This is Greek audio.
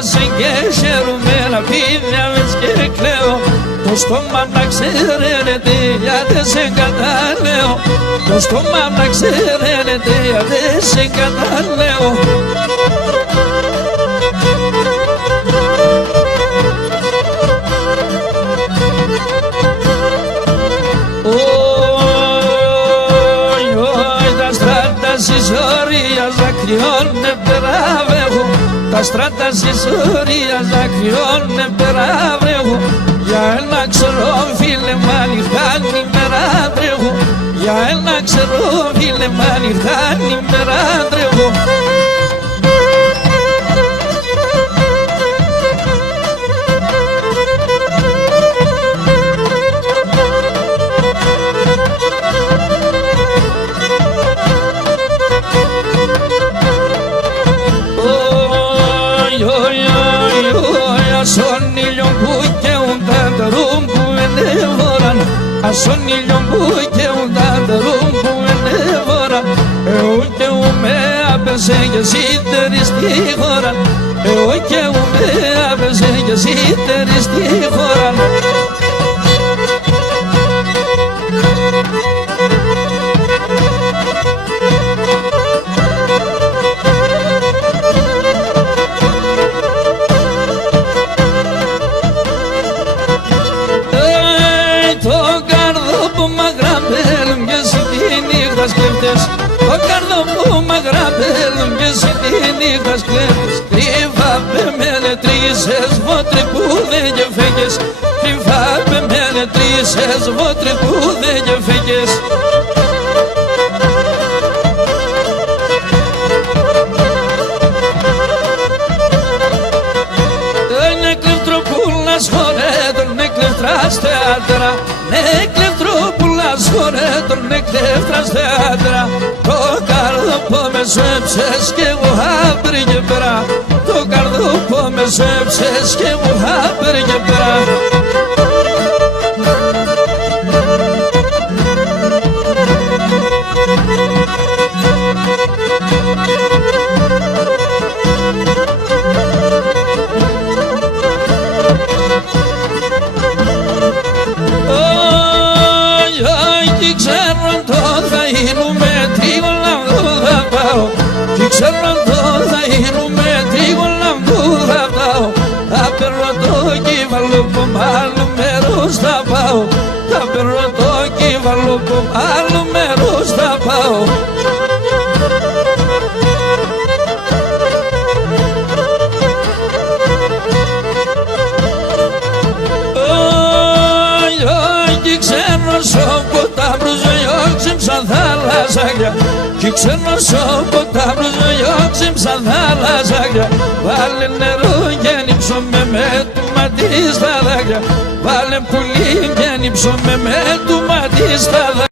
σε και χαιρούμενα πίδια μες και κλαίω. Το στόμα να ξέρετε γιατί σε καταλέω. Το στόμα να ξέρετε γιατί σε καταλέω. Τα στράτα συσσωρίας δακρυών εμπεράβρεχω. Τα στράτα συσσωρίας δακρυών εμπεράβρεχω. Για ένα ξερό φίλε μ' ανοιχτάνει μέρα τρέχω. Για ένα ξερό φίλε μ' ανοιχτάνει μέρα τρέχω. Στον ήλιο που καίουν τα τερούμ που ενέβοραν. Στον ήλιο που καίουν τα τερούμ που ενέβοραν. Εγώ καίουμε άπεσε και σύτερη στη χώρα. Εγώ καίουμε άπεσε και σύτερη στη χώρα. Το καρδό που μ' αγραπέλουν και εσύ τη νύχτα σκλέφτες. Κρύβα με μελετρίσες βότρι που δεν γεφέγες. Κρύβα με μελετρίσες βότρι που δεν γεφέγες. Είναι κλεφτροπούλας χωρέτων, ναι κλεφτράς θεάτρα. Ναι κλεφτροπούλας χωρέτων, ναι κλεφτράς θεάτρα. Το καρδό με σέψες και εγώ άπρη και πέρα. Το καρδό με σέψες και εγώ άπρη και πέρα. Τι ξέρω το θα γίνουμε τρίγωνα που θα πάω. Τι ξέρω το θα γίνουμε τρίγωνα που θα πάω. Θα παίρνω το κύβαλο που μ' άλλο μέρος θα πάω. Θα παίρνω το κύβαλο που μ' άλλο μέρος θα πάω. Κι ξέρω σ' ποτάμρους διώξιμ σαν θάλασσάκια. Κι ξέρω σ' ποτάμρους διώξιμ σαν θάλασσάκια. Βάλε νερό και νύψω με του μάτι στα δάκρυα. Βάλε πουλί και νύψω με του μάτι στα δάκρυα.